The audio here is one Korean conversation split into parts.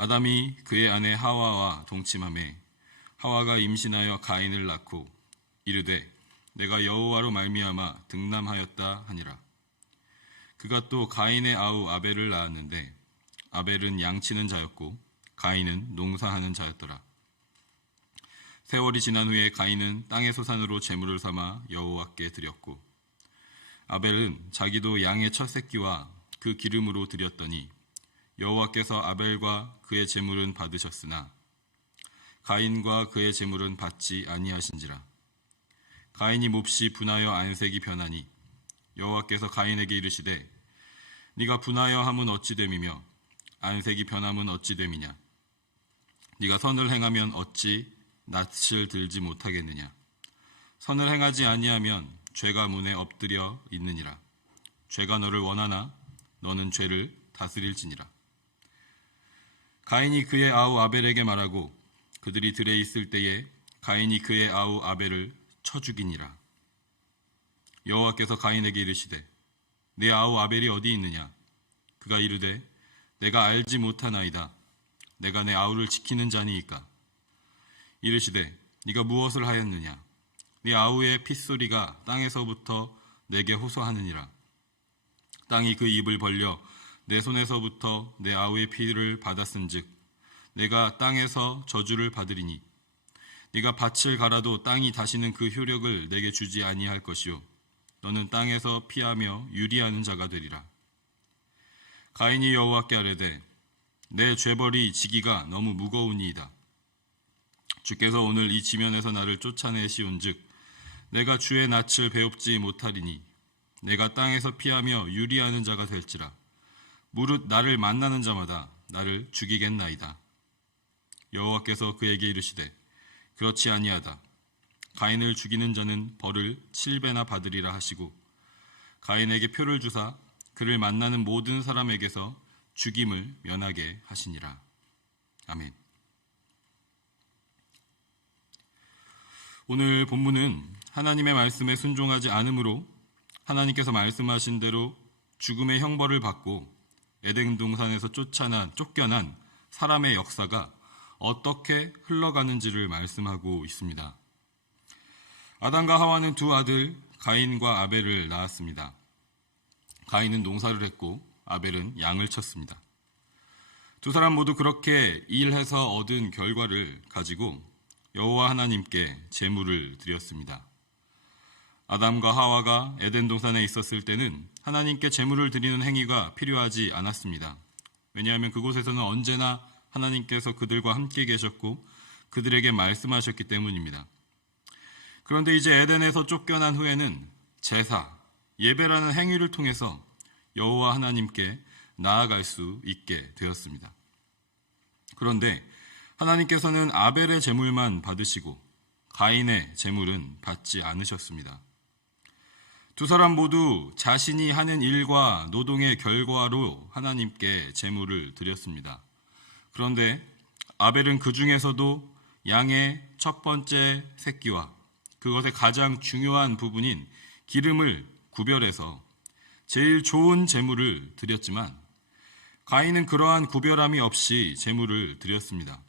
아담이 그의 아내 하와와 동침하매 하와가 임신하여 가인을 낳고 이르되 내가 여호와로 말미암아 득남하였다 하니라. 그가 또 가인의 아우 아벨을 낳았는데 아벨은 양치는 자였고 가인은 농사하는 자였더라. 세월이 지난 후에 가인은 땅의 소산으로 제물을 삼아 여호와께 드렸고 아벨은 자기도 양의 첫 새끼와 그 기름으로 드렸더니 여호와께서 아벨과 그의 제물은 받으셨으나 가인과 그의 제물은 받지 아니하신지라. 가인이 몹시 분하여 안색이 변하니 여호와께서 가인에게 이르시되 네가 분하여 함은 어찌 됨이며 안색이 변함은 어찌 됨이냐. 네가 선을 행하면 어찌 낯을 들지 못하겠느냐. 선을 행하지 아니하면 죄가 문에 엎드려 있느니라. 죄가 너를 원하나 너는 죄를 다스릴지니라. 가인이 그의 아우 아벨에게 말하고 그들이 들에 있을 때에 가인이 그의 아우 아벨을 쳐 죽이니라. 여호와께서 가인에게 이르시되 내 아우 아벨이 어디 있느냐. 그가 이르되 내가 알지 못하나이다. 내가 내 아우를 지키는 자니이까. 이르시되 네가 무엇을 하였느냐. 네 아우의 핏소리가 땅에서부터 내게 호소하느니라. 땅이 그 입을 벌려 내 손에서부터 내 아우의 피를 받았은즉 내가 땅에서 저주를 받으리니 네가 밭을 갈아도 땅이 다시는 그 효력을 내게 주지 아니할 것이요 너는 땅에서 피하며 유리하는 자가 되리라. 가인이 여호와께 아뢰되 내 죄벌이 지기가 너무 무거우니이다. 주께서 오늘 이 지면에서 나를 쫓아내시온즉 내가 주의 낯을 배웁지 못하리니 내가 땅에서 피하며 유리하는 자가 될지라. 무릇 나를 만나는 자마다 나를 죽이겠나이다. 여호와께서 그에게 이르시되 그렇지 아니하다. 가인을 죽이는 자는 벌을 7배나 받으리라 하시고 가인에게 표를 주사 그를 만나는 모든 사람에게서 죽임을 면하게 하시니라. 아멘. 오늘 본문은 하나님의 말씀에 순종하지 않으므로 하나님께서 말씀하신 대로 죽음의 형벌을 받고 에덴 동산에서 쫓겨난 사람의 역사가 어떻게 흘러가는지를 말씀하고 있습니다. 아담과 하와는 두 아들 가인과 아벨을 낳았습니다. 가인은 농사를 했고 아벨은 양을 쳤습니다. 두 사람 모두 그렇게 일해서 얻은 결과를 가지고 여호와 하나님께 제물을 드렸습니다. 아담과 하와가 에덴 동산에 있었을 때는 하나님께 제물을 드리는 행위가 필요하지 않았습니다. 왜냐하면 그곳에서는 언제나 하나님께서 그들과 함께 계셨고 그들에게 말씀하셨기 때문입니다. 그런데 이제 에덴에서 쫓겨난 후에는 제사, 예배라는 행위를 통해서 여호와 하나님께 나아갈 수 있게 되었습니다. 그런데 하나님께서는 아벨의 제물만 받으시고 가인의 제물은 받지 않으셨습니다. 두 사람 모두 자신이 하는 일과 노동의 결과로 하나님께 제물을 드렸습니다. 그런데 아벨은 그 중에서도 양의 첫 번째 새끼와 그것의 가장 중요한 부분인 기름을 구별해서 제일 좋은 제물을 드렸지만 가인은 그러한 구별함이 없이 제물을 드렸습니다.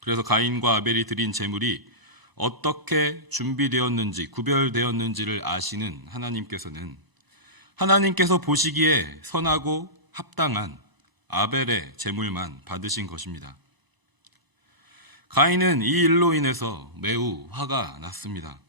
그래서 가인과 아벨이 드린 제물이 어떻게 준비되었는지, 구별되었는지를 아시는 하나님께서는 하나님께서 보시기에 선하고 합당한 아벨의 제물만 받으신 것입니다. 가인은 이 일로 인해서 매우 화가 났습니다.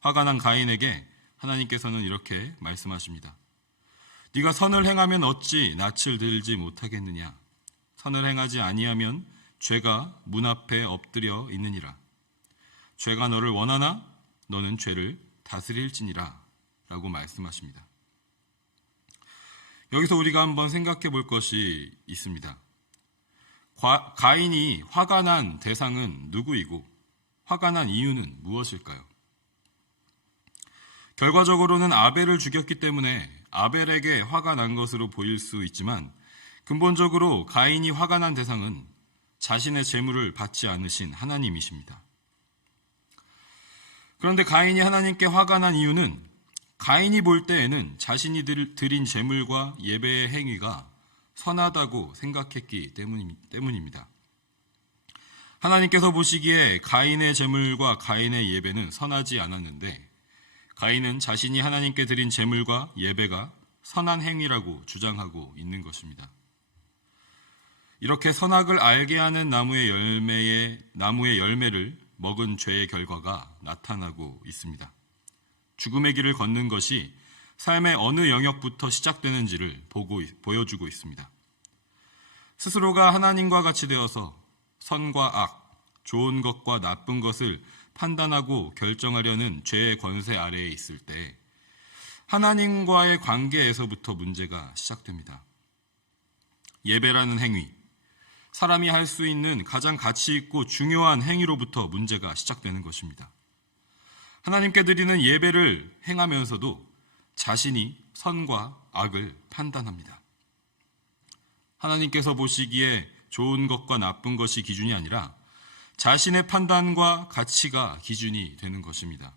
화가 난 가인에게 하나님께서는 이렇게 말씀하십니다. 네가 선을 행하면 어찌 낯을 들지 못하겠느냐. 선을 행하지 아니하면 죄가 문 앞에 엎드려 있느니라. 죄가 너를 원하나 너는 죄를 다스릴지니라 라고 말씀하십니다. 여기서 우리가 한번 생각해 볼 것이 있습니다. 가인이 화가 난 대상은 누구이고 화가 난 이유는 무엇일까요? 결과적으로는 아벨을 죽였기 때문에 아벨에게 화가 난 것으로 보일 수 있지만 근본적으로 가인이 화가 난 대상은 자신의 재물을 받지 않으신 하나님이십니다. 그런데 가인이 하나님께 화가 난 이유는 가인이 볼 때에는 자신이 드린 재물과 예배의 행위가 선하다고 생각했기 때문입니다. 하나님께서 보시기에 가인의 제물과 가인의 예배는 선하지 않았는데 가인은 자신이 하나님께 드린 제물과 예배가 선한 행위라고 주장하고 있는 것입니다. 이렇게 선악을 알게 하는 나무의 열매를 먹은 죄의 결과가 나타나고 있습니다. 죽음의 길을 걷는 것이 삶의 어느 영역부터 시작되는지를 보여주고 있습니다. 스스로가 하나님과 같이 되어서 선과 악, 좋은 것과 나쁜 것을 판단하고 결정하려는 죄의 권세 아래에 있을 때 하나님과의 관계에서부터 문제가 시작됩니다. 예배라는 행위, 사람이 할 수 있는 가장 가치 있고 중요한 행위로부터 문제가 시작되는 것입니다. 하나님께 드리는 예배를 행하면서도 자신이 선과 악을 판단합니다. 하나님께서 보시기에 좋은 것과 나쁜 것이 기준이 아니라 자신의 판단과 가치가 기준이 되는 것입니다.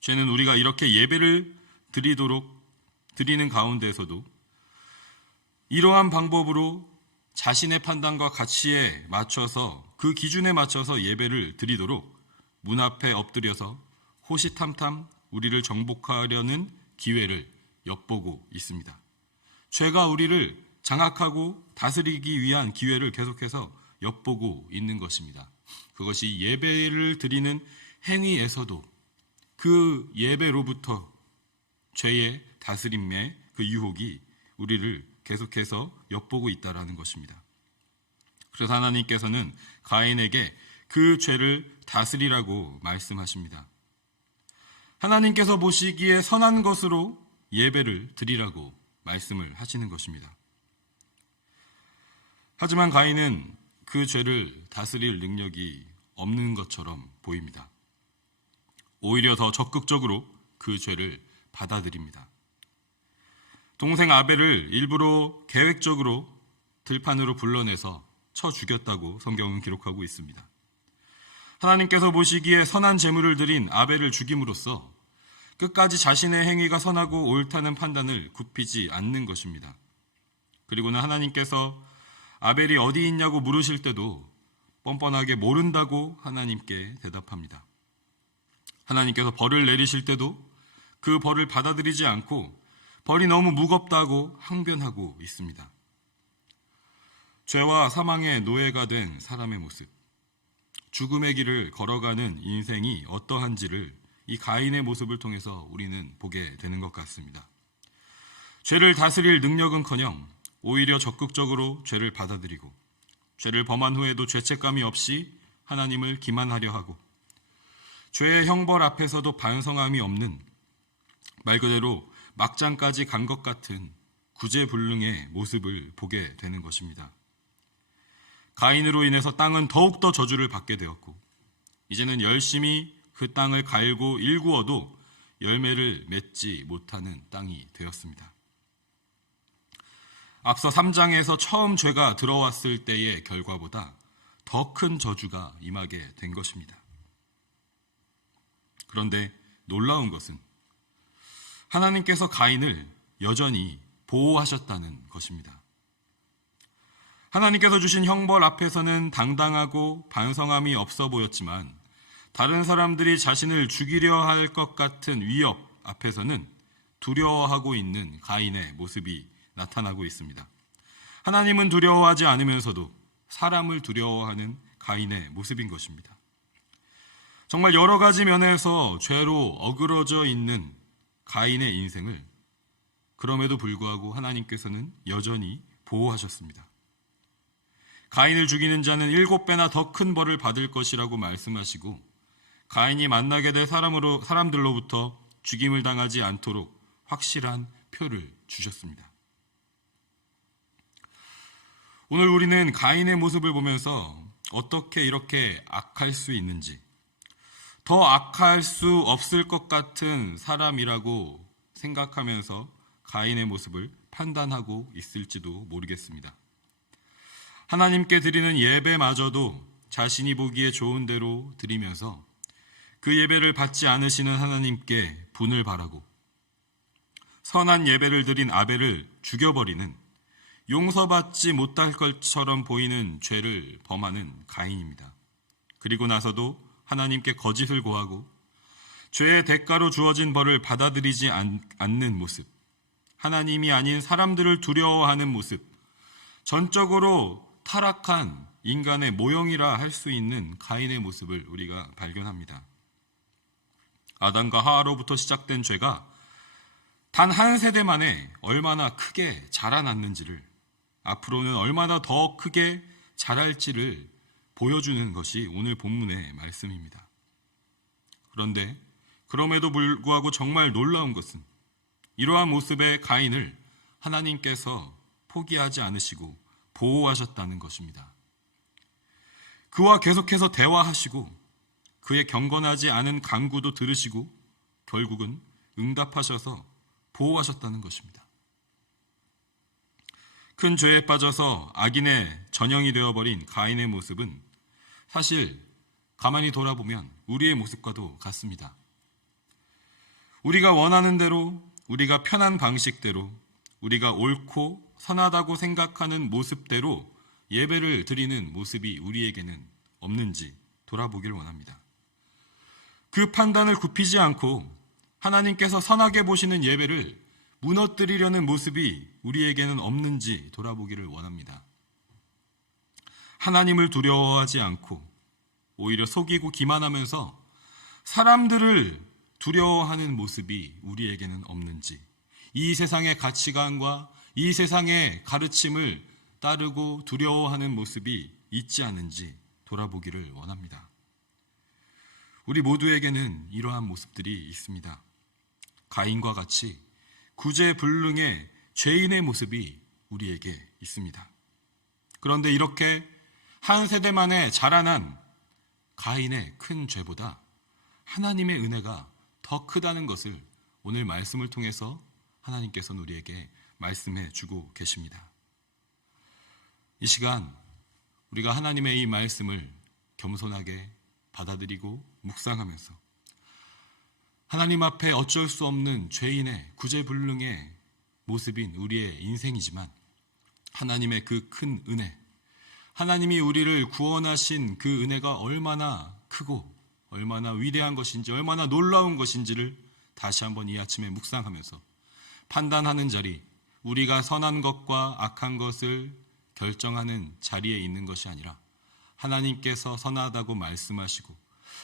죄는 우리가 이렇게 예배를 드리는 가운데에서도 이러한 방법으로 자신의 판단과 가치에 맞춰서 그 기준에 맞춰서 예배를 드리도록 문 앞에 엎드려서 호시탐탐 우리를 정복하려는 기회를 엿보고 있습니다. 죄가 우리를 장악하고 다스리기 위한 기회를 계속해서 엿보고 있는 것입니다. 그것이 예배를 드리는 행위에서도 그 예배로부터 죄의 다스림의 그 유혹이 우리를 계속해서 엿보고 있다라는 것입니다. 그래서 하나님께서는 가인에게 그 죄를 다스리라고 말씀하십니다. 하나님께서 보시기에 선한 것으로 예배를 드리라고 말씀을 하시는 것입니다. 하지만 가인은 그 죄를 다스릴 능력이 없는 것처럼 보입니다. 오히려 더 적극적으로 그 죄를 받아들입니다. 동생 아벨을 일부러 계획적으로 들판으로 불러내서 쳐 죽였다고 성경은 기록하고 있습니다. 하나님께서 보시기에 선한 제물을 드린 아벨을 죽임으로써 끝까지 자신의 행위가 선하고 옳다는 판단을 굽히지 않는 것입니다. 그리고는 하나님께서 아벨이 어디 있냐고 물으실 때도 뻔뻔하게 모른다고 하나님께 대답합니다. 하나님께서 벌을 내리실 때도 그 벌을 받아들이지 않고 벌이 너무 무겁다고 항변하고 있습니다. 죄와 사망의 노예가 된 사람의 모습, 죽음의 길을 걸어가는 인생이 어떠한지를 이 가인의 모습을 통해서 우리는 보게 되는 것 같습니다. 죄를 다스릴 능력은커녕 오히려 적극적으로 죄를 받아들이고 죄를 범한 후에도 죄책감이 없이 하나님을 기만하려 하고 죄의 형벌 앞에서도 반성함이 없는 말 그대로 막장까지 간 것 같은 구제불능의 모습을 보게 되는 것입니다. 가인으로 인해서 땅은 더욱더 저주를 받게 되었고 이제는 열심히 그 땅을 갈고 일구어도 열매를 맺지 못하는 땅이 되었습니다. 앞서 3장에서 처음 죄가 들어왔을 때의 결과보다 더 큰 저주가 임하게 된 것입니다. 그런데 놀라운 것은 하나님께서 가인을 여전히 보호하셨다는 것입니다. 하나님께서 주신 형벌 앞에서는 당당하고 반성함이 없어 보였지만 다른 사람들이 자신을 죽이려 할 것 같은 위협 앞에서는 두려워하고 있는 가인의 모습이 나타나고 있습니다. 하나님은 두려워하지 않으면서도 사람을 두려워하는 가인의 모습인 것입니다. 정말 여러 가지 면에서 죄로 어그러져 있는 가인의 인생을 그럼에도 불구하고 하나님께서는 여전히 보호하셨습니다. 가인을 죽이는 자는 7배나 더 큰 벌을 받을 것이라고 말씀하시고 가인이 만나게 될 사람들로부터 죽임을 당하지 않도록 확실한 표를 주셨습니다. 오늘 우리는 가인의 모습을 보면서 어떻게 이렇게 악할 수 있는지, 더 악할 수 없을 것 같은 사람이라고 생각하면서 가인의 모습을 판단하고 있을지도 모르겠습니다. 하나님께 드리는 예배마저도 자신이 보기에 좋은 대로 드리면서 그 예배를 받지 않으시는 하나님께 분을 바라고 선한 예배를 드린 아벨을 죽여버리는 용서받지 못할 것처럼 보이는 죄를 범하는 가인입니다. 그리고 나서도 하나님께 거짓을 고하고 죄의 대가로 주어진 벌을 받아들이지 않는 모습, 하나님이 아닌 사람들을 두려워하는 모습, 전적으로 타락한 인간의 모형이라 할 수 있는 가인의 모습을 우리가 발견합니다. 아담과 하와로부터 시작된 죄가 단 한 세대 만에 얼마나 크게 자라났는지를, 앞으로는 얼마나 더 크게 자랄지를 보여주는 것이 오늘 본문의 말씀입니다. 그런데 그럼에도 불구하고 정말 놀라운 것은 이러한 모습의 가인을 하나님께서 포기하지 않으시고 보호하셨다는 것입니다. 그와 계속해서 대화하시고 그의 경건하지 않은 간구도 들으시고 결국은 응답하셔서 보호하셨다는 것입니다. 큰 죄에 빠져서 악인의 전형이 되어버린 가인의 모습은 사실 가만히 돌아보면 우리의 모습과도 같습니다. 우리가 원하는 대로, 우리가 편한 방식대로, 우리가 옳고 선하다고 생각하는 모습대로 예배를 드리는 모습이 우리에게는 없는지 돌아보길 원합니다. 그 판단을 굽히지 않고 하나님께서 선하게 보시는 예배를 무너뜨리려는 모습이 우리에게는 없는지 돌아보기를 원합니다. 하나님을 두려워하지 않고 오히려 속이고 기만하면서 사람들을 두려워하는 모습이 우리에게는 없는지, 이 세상의 가치관과 이 세상의 가르침을 따르고 두려워하는 모습이 있지 않은지 돌아보기를 원합니다. 우리 모두에게는 이러한 모습들이 있습니다. 가인과 같이 구제불능의 죄인의 모습이 우리에게 있습니다. 그런데 이렇게 한 세대 만에 자라난 가인의 큰 죄보다 하나님의 은혜가 더 크다는 것을 오늘 말씀을 통해서 하나님께서는 우리에게 말씀해 주고 계십니다. 이 시간 우리가 하나님의 이 말씀을 겸손하게 받아들이고 묵상하면서 하나님 앞에 어쩔 수 없는 죄인의 구제불능의 모습인 우리의 인생이지만 하나님의 그 큰 은혜, 하나님이 우리를 구원하신 그 은혜가 얼마나 크고 얼마나 위대한 것인지, 얼마나 놀라운 것인지를 다시 한번 이 아침에 묵상하면서 판단하는 자리, 우리가 선한 것과 악한 것을 결정하는 자리에 있는 것이 아니라 하나님께서 선하다고 말씀하시고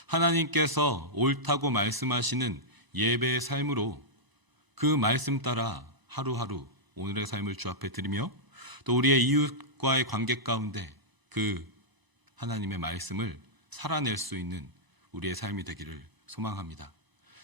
하나님께서 옳다고 말씀하시는 예배의 삶으로 그 말씀 따라 하루하루 오늘의 삶을 주 앞에 드리며 또 우리의 이웃과의 관계 가운데 그 하나님의 말씀을 살아낼 수 있는 우리의 삶이 되기를 소망합니다.